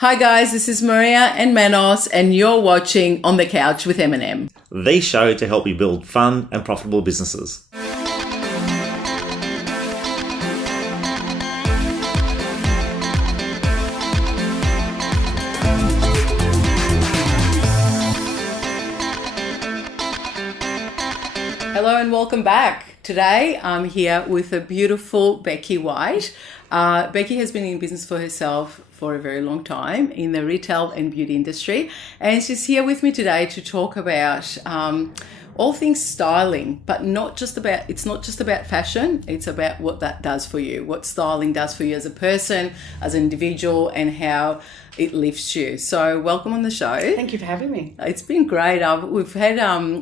Hi guys, this is Maria and Manos and you're watching On the Couch with M&M. The show to help you build fun and profitable businesses. Hello and welcome back. Today I'm here with a beautiful Beckie White. Beckie has been in business for herself for a very long time in the retail and beauty industry, and she's here with me today to talk about all things styling, but it's not just about fashion, it's about what that does for you, what styling does for you as a person, as an individual, and how it lifts you. So welcome on the show. Thank you for having me. It's been great. We've had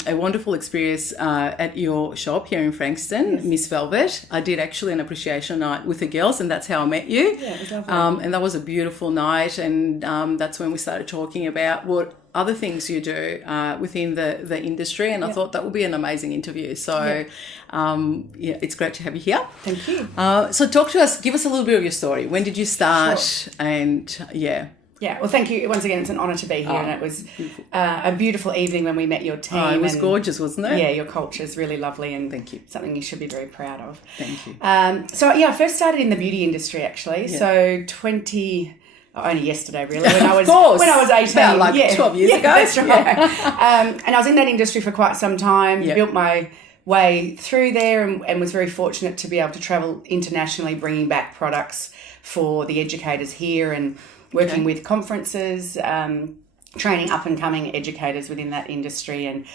a wonderful experience at your shop here in Frankston, yes. Miss Velvet. I did actually an appreciation night with the girls, and that's how I met you. Yeah, it was lovely. And that was a beautiful night, and that's when we started talking about what other things you do within the industry, and I thought that would be an amazing interview. So it's great to have you here. Thank you. So talk to us, give us a little bit of your story. When did you start? Sure. And Yeah, well, thank you. Once again, it's an honour to be here, and it was a beautiful evening when we met your team. It was gorgeous, wasn't it? Yeah, your culture is really lovely, and thank you. Something you should be very proud of. Thank you. I first started in the beauty industry, actually. Yeah. So only yesterday, really. When I was 18, about 12 years ago. That's right. Yeah. And I was in that industry for quite some time. Yeah. Built my way through there, and was very fortunate to be able to travel internationally, bringing back products for the educators here and working with conferences, training up and coming educators within that industry, and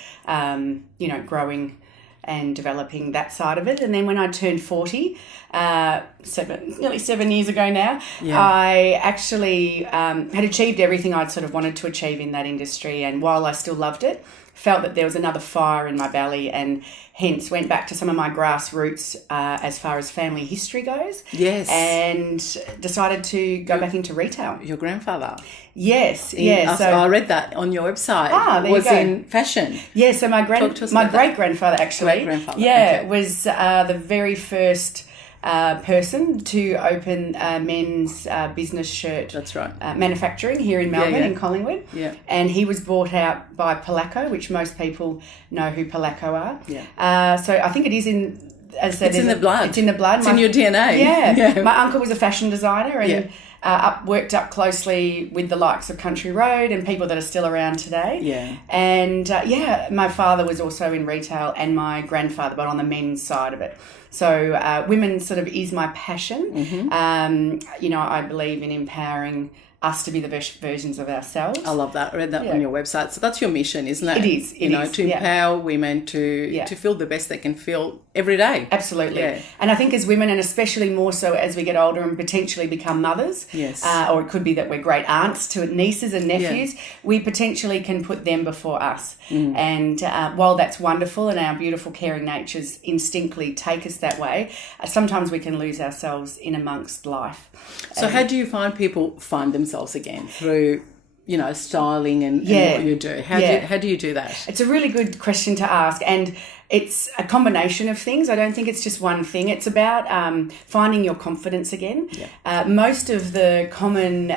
growing and developing that side of it. And then when I turned 40, nearly 7 years ago now, I actually had achieved everything I'd sort of wanted to achieve in that industry. And while I still loved it, felt that there was another fire in my belly, and hence went back to some of my grassroots as far as family history goes. Yes. And decided to go back into retail. Your grandfather. Yes. So I read that on your website. There you go. In fashion. Yeah, so my great-grandfather actually. Was the very first person to open men's business shirt. That's right. Manufacturing here in Melbourne, in Collingwood. Yeah. And he was bought out by Polacco, which most people know who Polacco are. Yeah. So I think it is in... As I said, it's in the blood. It's in the blood. It's in your DNA. Yeah. My uncle was a fashion designer and worked up closely with the likes of Country Road and people that are still around today. Yeah. And my father was also in retail, and my grandfather, but on the men's side of it. So women sort of is my passion. Mm-hmm. I believe in empowering us to be the best versions of ourselves. I love that. I read that on your website. So that's your mission, isn't it? It is. To empower women to feel the best they can feel every day. Absolutely. Yeah. And I think as women, and especially more so as we get older and potentially become mothers, or it could be that we're great aunts to nieces and nephews, we potentially can put them before us. Mm. And while that's wonderful and our beautiful caring natures instinctively take us that way, sometimes we can lose ourselves in amongst life. So how do you find people find themselves again through, styling and what you do? How do you do that? It's a really good question to ask, and it's a combination of things. I don't think it's just one thing. It's about finding your confidence again. Yeah. Most of the common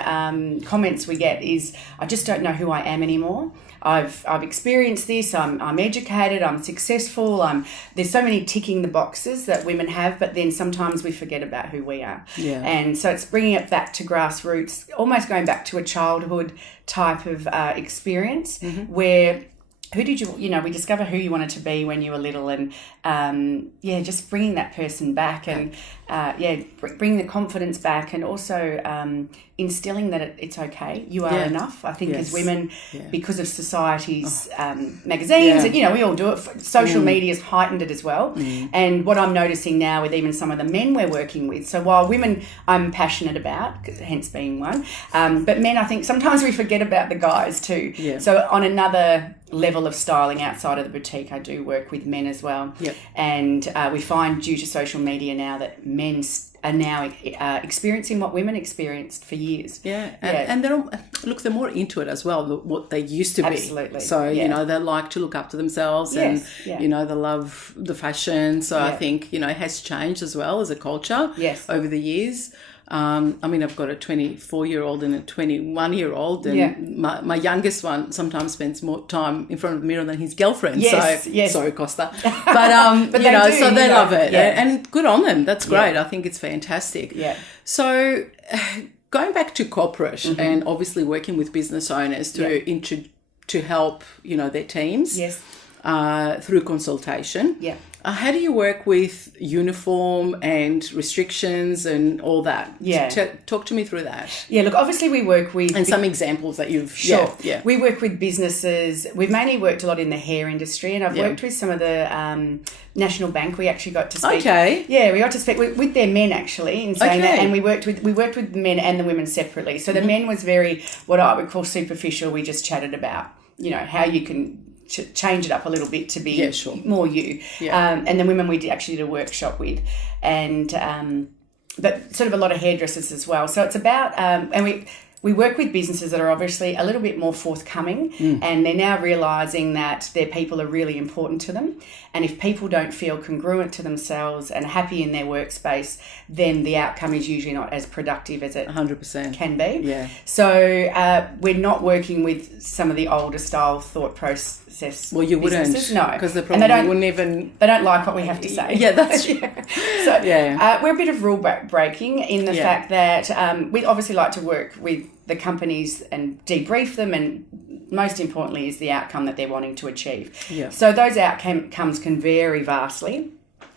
comments we get is, I just don't know who I am anymore. I've experienced this. I'm educated. I'm successful. There's so many ticking the boxes that women have, but then sometimes we forget about who we are. Yeah. And so it's bringing it back to grassroots, almost going back to a childhood type of experience, where who did you, we discover who you wanted to be when you were little, and just bringing that person back, and bringing the confidence back, and also instilling that it's okay, you are enough. I think as women, because of society's magazines, and we all do it, social media has heightened it as well. And what I'm noticing now with even some of the men we're working with, so while women I'm passionate about, hence being one, but men, I think sometimes we forget about the guys too. So on another level of styling outside of the boutique, I do work with men as well. And we find due to social media now that men are now experiencing what women experienced for years. And they're more into it as well, what they used to be. Absolutely. So, they like to look after themselves, and, they love the fashion. So I think, it has changed as well as a culture over the years. I mean, I've got a 24-year-old and a 21-year-old, and my youngest one sometimes spends more time in front of the mirror than his girlfriend. Yes. Sorry, Costa. But, But you know, do, so they love it. Yeah. And good on them. That's great. I think it's fantastic. Yeah. So going back to corporate and obviously working with business owners to help, you know, their teams through consultation. Yeah. How do you work with uniform and restrictions and all that? Yeah. Talk to me through that. Yeah, look, obviously we work with... And some examples that you've... Sure. Yeah. We work with businesses. We've mainly worked a lot in the hair industry, and I've worked with some of the National Bank. We actually got to speak... Okay. Yeah, we got to speak with their men, actually, in saying that. And we worked with the men and the women separately. So the men was very, what I would call superficial. We just chatted about, you know, how you can... change it up a little bit to be more you. Yeah. And the women we actually did a workshop with, and but sort of a lot of hairdressers as well. So it's about and we work with businesses that are obviously a little bit more forthcoming, and they're now realising that their people are really important to them. And if people don't feel congruent to themselves and happy in their workspace, then the outcome is usually not as productive as it 100% can be. Yeah. So we're not working with some of the older style thought process. Well, you wouldn't, no, because they probably wouldn't even. They don't like what we have to say. Yeah, that's So we're a bit of rule breaking in the fact that we obviously like to work with the companies and debrief them, and most importantly is the outcome that they're wanting to achieve. Yeah. So those outcomes can vary vastly.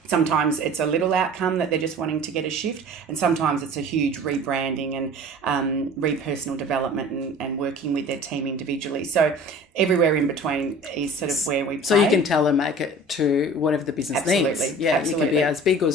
Sometimes it's a little outcome that they're just wanting to get a shift, and sometimes it's a huge rebranding and personal development and working with their team individually. So everywhere in between is sort of where we play. So you can make it to whatever the business needs. Yeah, absolutely. You can be as big or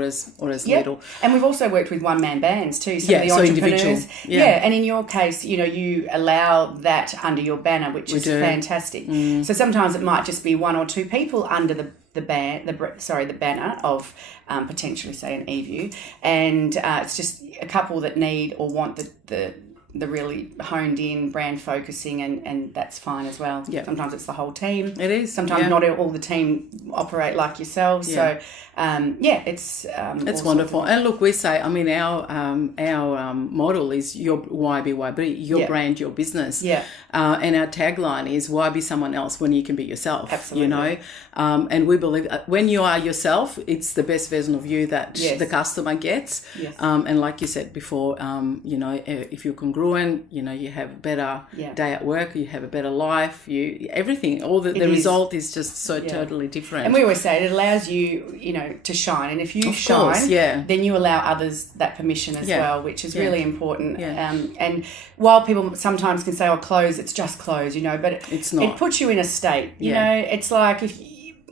as little. And we've also worked with one-man bands too. Some of the entrepreneurs. And in your case, you know, you allow that under your banner, which is fantastic. So sometimes it might just be one or two people under the banner of potentially, say, an Eview, and it's just a couple that need or want the really honed in brand focusing, and that's fine as well. Yeah. Sometimes it's the whole team. It is. Sometimes not all the team operate like yourselves. Yeah. So it's wonderful. And look, we say, I mean, our model is why be your brand, your business. Yeah. And our tagline is why be someone else when you can be yourself. Absolutely. You know, and we believe when you are yourself, it's the best version of you that the customer gets. Yes. And like you said before, you know, if you're congruent, you know, you have a better day at work, you have a better life, everything, all the result is just so totally different. And we always say it allows you, you know, to shine, and if you shine, then you allow others that permission as well, which is really important. And while people sometimes can say, "Oh, clothes, it's just clothes," you know, but it's not. It puts you in a state. You know, it's like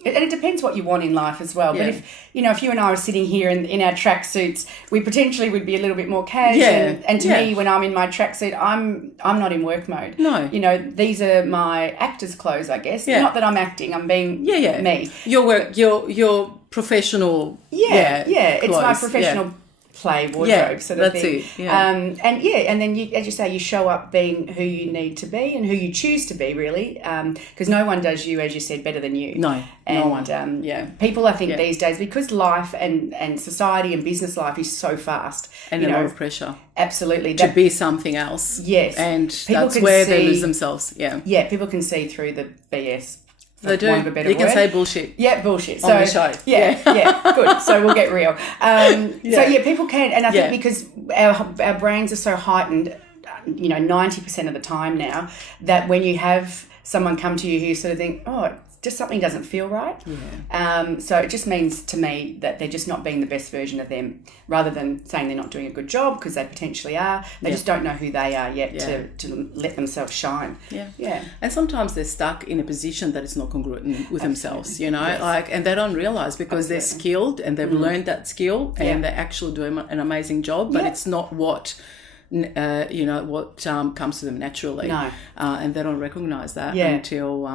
and it depends what you want in life as well. But if you and I were sitting here in our tracksuits, we potentially would be a little bit more casual. And to me, when I'm in my tracksuit, I'm not in work mode. No. You know, these are my actor's clothes, I guess. Yeah. Not that I'm acting, I'm being me. Your professional it's my professional play wardrobe sort of thing. It. Yeah. And then you, as you say, you show up being who you need to be and who you choose to be, really, because no one does you, as you said, better than you. No, and, no one. People, I think, these days, because life and society and business life is so fast. And a lot of pressure. Absolutely. To be something else. Yes. And that's where they lose themselves. Yeah. Yeah, people can see through the BS. They do. You can say bullshit. Yeah, bullshit. On the show. Yeah, good. So we'll get real. So people can, and I think because our brains are so heightened, you know, 90% of the time now, that when you have someone come to you who sort of think, oh, just something doesn't feel right. Yeah. So it just means to me that they're just not being the best version of them, rather than saying they're not doing a good job, because they potentially are. They just don't know who they are yet to let themselves shine. Yeah. Yeah. And sometimes they're stuck in a position that is not congruent with themselves, you know, and they don't realise because they're skilled and they've learned that skill and they're actually doing an amazing job, but it's not what comes to them naturally. No. And they don't recognise that until,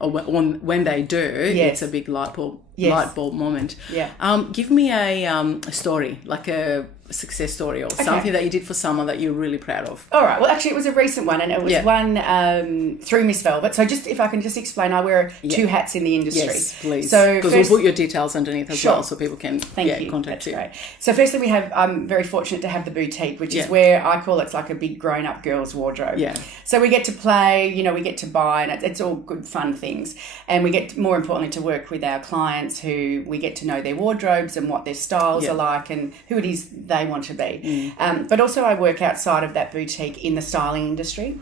or when they do, it's a big light bulb Yes. light bulb moment. Yeah. Give me a story, like a success story or something that you did for someone that you're really proud of. All right. Well, actually, it was a recent one, and it was one through Miss Velvet. So just if I can just explain, I wear two hats in the industry. Yes, please. So because we'll put your details underneath as well, so people can contact you. Great. So firstly, I'm very fortunate to have the boutique, which is where I call it's like a big grown-up girl's wardrobe. Yeah. So we get to play, we get to buy, and it's all good fun things. And we get, more importantly, to work with our clients who we get to know their wardrobes and what their styles are like and who it is they want to be. But also I work outside of that boutique in the styling industry.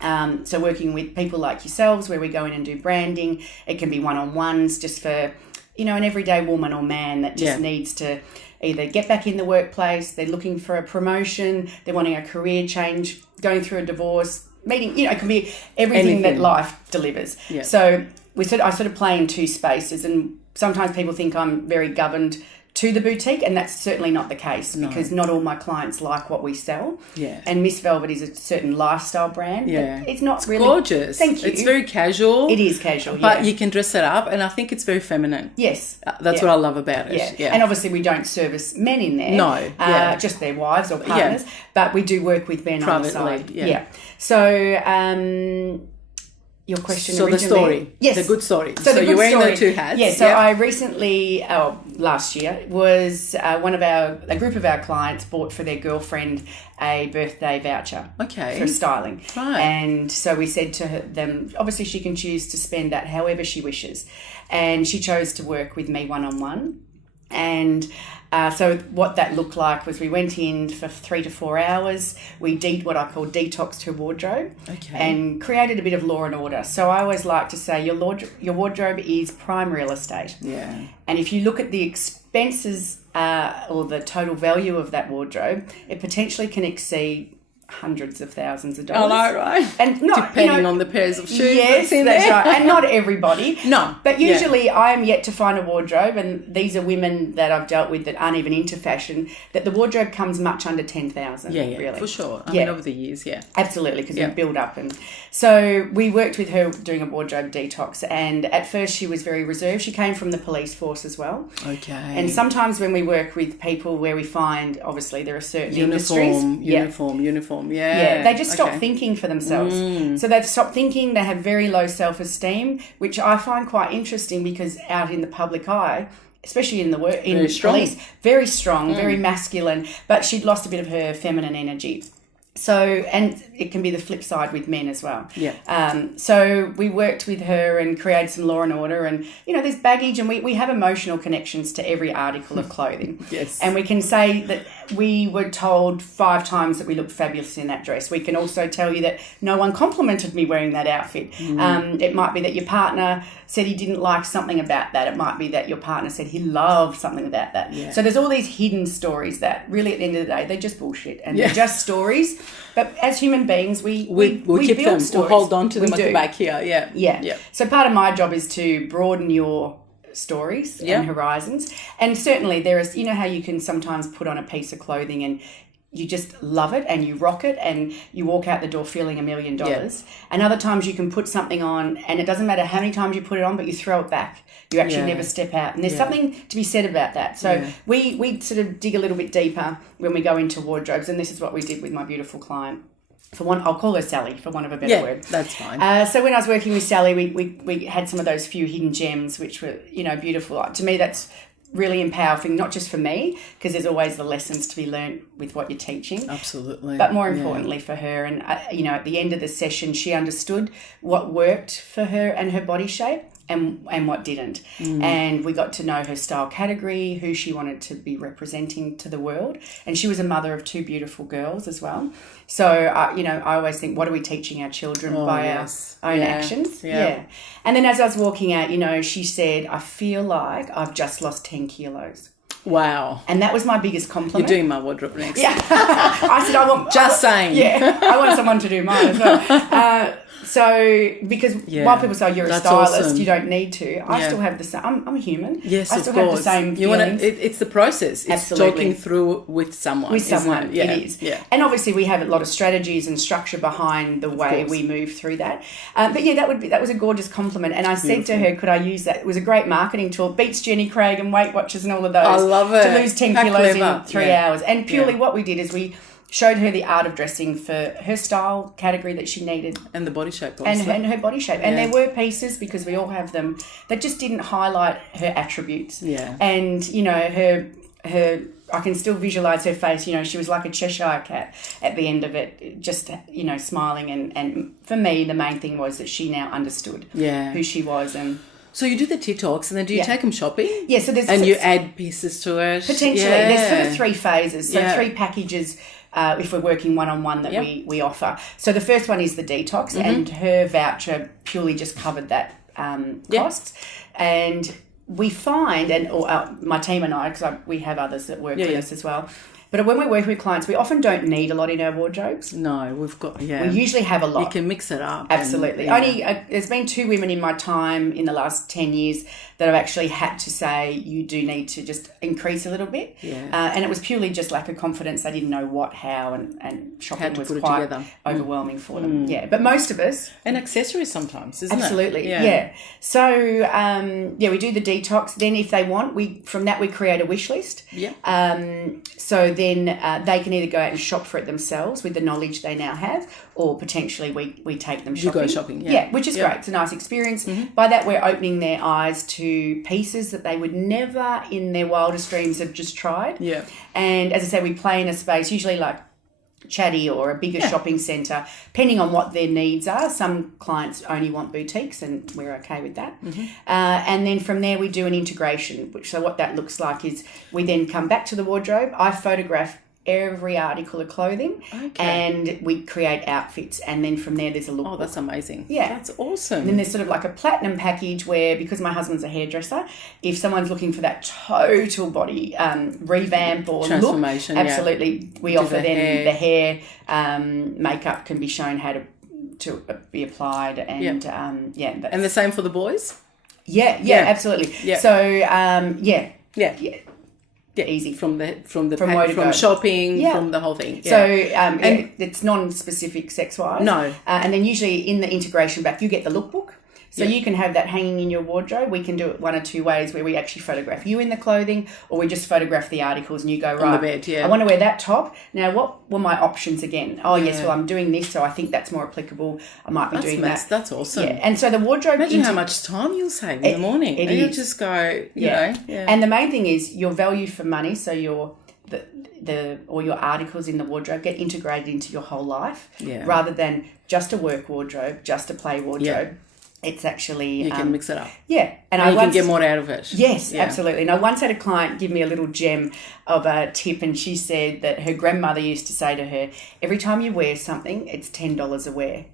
So working with people like yourselves where we go in and do branding. It can be one-on-ones just for, an everyday woman or man that just needs to either get back in the workplace, they're looking for a promotion, they're wanting a career change, going through a divorce, meeting, it can be everything that life delivers. Yeah. So I sort of play in two spaces, and sometimes people think I'm very governed to the boutique, and that's certainly not the case because not all my clients like what we sell. Yeah. And Miss Velvet is a certain lifestyle brand. Yeah. It's not really gorgeous. Thank you. It's very casual. It is casual, but you can dress it up, and I think it's very feminine. Yes. That's what I love about it. Yeah. And obviously we don't service men in there. No. Just their wives or partners. But we do work with men privately, on the side. Yeah. So your question so originally. The story. Yes. The good story. So you're wearing the two hats. Yeah, so I recently, last year, was a group of our clients bought for their girlfriend a birthday voucher for styling. Right. And so we said to them, obviously she can choose to spend that however she wishes. And she chose to work with me one-on-one. And so what that looked like was we went in for 3 to 4 hours. We what I call detoxed her wardrobe and created a bit of law and order. So I always like to say your wardrobe is prime real estate. Yeah. And if you look at the expenses or the total value of that wardrobe, it potentially can exceed hundreds of thousands of dollars. Oh, no, right. And not, depending on the pairs of shoes. Yes, that's right. And not everybody. No. But usually I am yet to find a wardrobe, and these are women that I've dealt with that aren't even into fashion, that the wardrobe comes much under 10,000. Yeah, really. For sure. I mean, over the years, Absolutely, because we build up. And so we worked with her doing a wardrobe detox, and at first she was very reserved. She came from the police force as well. Okay. And sometimes when we work with people where we find, obviously, there are certain industries. Uniform. Yeah, they just stop thinking for themselves. So they've stopped thinking, they have very low self-esteem, which I find quite interesting because out in the public eye, especially in the police, very strong, very masculine, but she'd lost a bit of her feminine energy. So, and it can be the flip side with men as well. Yeah. So we worked with her and created some law and order, and there's baggage, and we have emotional connections to every article of clothing. Yes. And we can say that we were told 5 times that we looked fabulous in that dress. We can also tell you that no one complimented me wearing that outfit. It might be that your partner said he didn't like something about that. It might be that your partner said he loved something about that. Yeah. So there's all these hidden stories that really at the end of the day, they're just bullshit and they're just stories. But as human beings, we keep build them. Stories. We'll hold on to them at the back here. Yeah. So part of my job is to broaden your stories and horizons. And certainly there is, how you can sometimes put on a piece of clothing and you just love it and you rock it and you walk out the door feeling $1 million. And other times you can put something on and it doesn't matter how many times you put it on, but you throw it back. You actually never step out. And there's something to be said about that. So we sort of dig a little bit deeper when we go into wardrobes, and this is what we did with my beautiful client. I'll call her Sally, for want of a better word. That's fine. So when I was working with Sally, we had some of those few hidden gems, which were, beautiful. To me, that's really empowering, not just for me, because there's always the lessons to be learned with what you're teaching. Absolutely. But more importantly for her. And, at the end of the session, she understood what worked for her and her body shape and what didn't. And we got to know her style category, who she wanted to be representing to the world. And she was a mother of 2 beautiful girls as well. So, I always think, what are we teaching our children by our own actions? Yeah. And then as I was walking out, she said, I feel like I've just lost 10 kilos. Wow. And that was my biggest compliment. You're doing my wardrobe next. Yeah. I said, saying. Yeah. I want someone to do mine as well. So, because while people say you're a That's stylist, awesome. you don't need to. I still have the same. I'm a human. Yes, I of still course. have the same You feelings. it's the process. It's Absolutely. talking through with someone. With someone, isn't it? it is. Yeah. And obviously, we have a lot of strategies and structure behind the way we move through that. But yeah, that was a gorgeous compliment. And I said to her, could I use that? It was a great marketing tool. Beats Jenny Craig and Weight Watchers and all of those. I love it. To lose 10 How kilos clever. in 3 hours. And purely what we did is we showed her the art of dressing for her style category that she needed. And the body shape. And her body shape. And there were pieces, because we all have them, that just didn't highlight her attributes. Yeah. And, you know, her I can still visualise her face. You know, she was like a Cheshire cat at the end of it, just, you know, smiling. And for me, the main thing was that she now understood who she was. And so you do the TikToks, and then do you take them shopping? Yeah, so there's... And you add pieces to it? Potentially. Yeah. There's sort of 3 phases. So 3 packages if we're working one-on-one that we offer. So the first one is the detox, and her voucher purely just covered that costs. And we find, and my team and I, because we have others that work with us as well, but when we're working with clients, we often don't need a lot in our wardrobes. No, we've got, We usually have a lot. You can mix it up. Absolutely. There's been 2 women in my time in the last 10 years that I've actually had to say, you do need to just increase a little bit. Yeah. And it was purely just lack of confidence. They didn't know what, how, and shopping was put it quite together. overwhelming for them. Yeah. But most of us... And accessories sometimes, isn't Absolutely. it? Yeah. So, we do the detox. Then if they want, we create a wish list. Yeah. So then they can either go out and shop for it themselves with the knowledge they now have, or potentially we take them shopping. You go shopping, which is great. It's a nice experience. By that, we're opening their eyes to pieces that they would never in their wildest dreams have just tried. Yeah. And as I say, we play in a space, usually like Chatty or a bigger shopping centre, depending on what their needs are. Some clients only want boutiques, and we're okay with that. And then from there, we do an integration, so what that looks like is we then come back to the wardrobe. I photograph every article of clothing, and we create outfits, and then from there there's a lookbook. Oh, that's amazing. Yeah. That's awesome. And then there's sort of like a platinum package where, because my husband's a hairdresser, if someone's looking for that total body revamp or transformation, look, absolutely, we offer them the hair, makeup can be shown how to be applied, and and the same for the boys? Absolutely. Yeah. So easy from from shopping, from the whole thing. So it's non-specific sex-wise. No. And then usually in the integration back, you get the lookbook. So you can have that hanging in your wardrobe. We can do it 1 or 2 ways, where we actually photograph you in the clothing, or we just photograph the articles and you go, right, on the bed, I want to wear that top. Now, what were my options again? Oh, yes, well, I'm doing this, so I think that's more applicable. I might be doing that. That's awesome. Yeah. And so the wardrobe... Imagine how much time you'll save in the morning. It and you'll is. just go, you know. Yeah. And the main thing is your value for money, so all your articles in the wardrobe get integrated into your whole life, rather than just a work wardrobe, just a play wardrobe. Yeah. It's actually... You can mix it up. Yeah. And you can get more out of it. Yes, absolutely. And I once had a client give me a little gem of a tip, and she said that her grandmother used to say to her, every time you wear something, it's $10 a wear.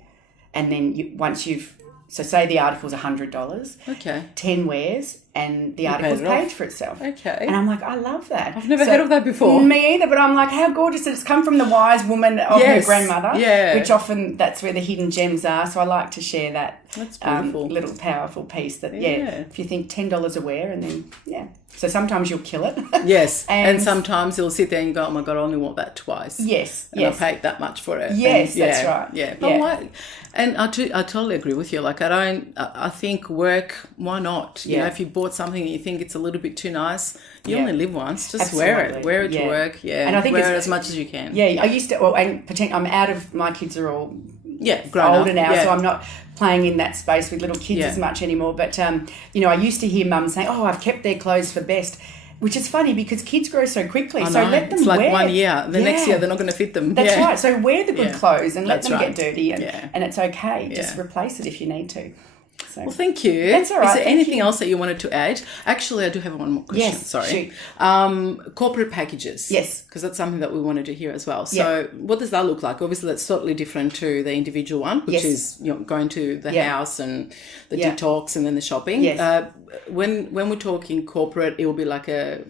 And then once you've... So say the article's $100. Okay. 10 wears, and the article's paid for itself. Okay. And I'm like, I love that. I've never heard of that before. Me either, but I'm like, how gorgeous. It's come from the wise woman of her grandmother, which often that's where the hidden gems are. So I like to share that. That's beautiful. Little powerful piece that, if you think $10 a wear, and then, So sometimes you'll kill it. Yes. and sometimes you'll sit there and go, oh my God, I only want that twice. Yes. And I paid that much for it. Yes, and, that's right. Yeah. But why? And I totally agree with you. Like, I think work, why not? You know, if you bought something and you think it's a little bit too nice, you only live once. Just wear it. Wear it to work. Yeah. And I think wear it as much as you can. Yeah. I used to, I'm out of, my kids are all grown older up. now, so I'm not playing in that space with little kids as much anymore. But, I used to hear mums saying, oh, I've kept their clothes for best. Which is funny because kids grow so quickly. So let them wear. It's like 1 year. The next year they're not going to fit them. That's right. So wear the good clothes and let them get dirty, and it's okay. Just replace it if you need to. So. Well, thank you. That's all right. Is there anything else that you wanted to add? Actually, I do have one more question. Yes, sorry. Shoot. Corporate packages. Yes. Because that's something that we wanted to hear as well. So what does that look like? Obviously, that's totally different to the individual one, which is going to the house and the detox and then the shopping. Yes. When we're talking corporate, it will be like a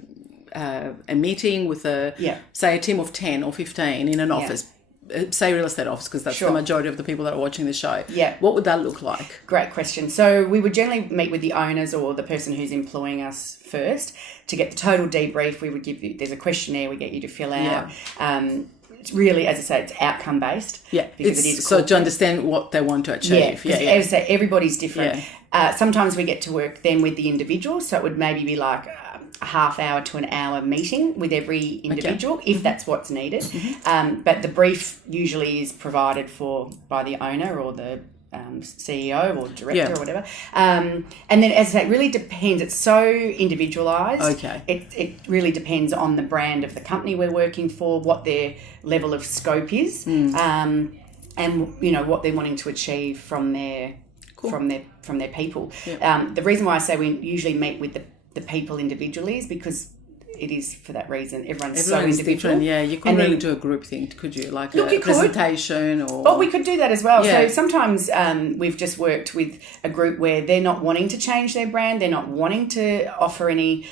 meeting with say a team of 10 or 15 in an office. say real estate office, because that's Sure. the majority of the people that are watching the show. Yeah. What would that look like? Great question. So we would generally meet with the owners or the person who's employing us first to get the total debrief. We would give you, there's a questionnaire we get you to fill out. It's really, as I say, it's outcome based. Yeah. Because it is so to understand what they want to achieve. Yeah. As I say, everybody's different. Yeah. Sometimes we get to work then with the individual. So it would maybe be like a half hour to an hour meeting with every individual, if that's what's needed. But the brief usually is provided by the owner or the CEO or director or whatever. And then, as I say, it really depends. It's so individualised. Okay. It really depends on the brand of the company we're working for, what their level of scope is, and what they're wanting to achieve from their from their people. The reason why I say we usually meet with the people individually is because it is for that reason. Everyone's so individual. Different. Yeah, you couldn't really do a group thing, could you? Like a presentation or... Oh, we could do that as well. Yeah. So sometimes we've just worked with a group where they're not wanting to change their brand. They're not wanting to offer any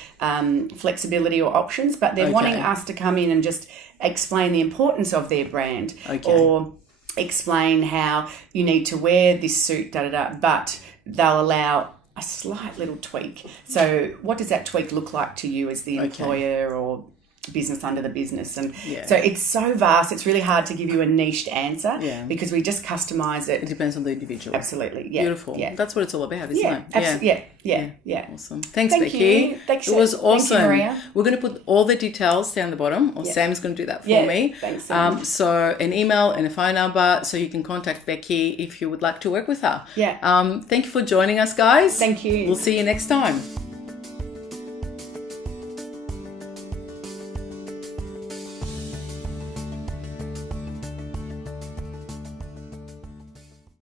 flexibility or options, but they're wanting us to come in and just explain the importance of their brand or explain how you need to wear this suit, but they'll allow a slight little tweak. So what does that tweak look like to you as the employer or business under the business? And so it's so vast, it's really hard to give you a niched answer because we just customise it. It depends on the individual. Absolutely, yeah. Beautiful. Yeah. That's what it's all about, isn't it? Absolutely. Yeah. Awesome. Thanks, Thank Becky. you. Thanks, it was awesome. Thank you, Maria. We're going to put all the details down the bottom, or Sam's going to do that for me. Thanks, Sam. So an email and a phone number, so you can contact Becky if you would like to work with her. Yeah. Thank you for joining us, guys. Thank you. We'll see you next time.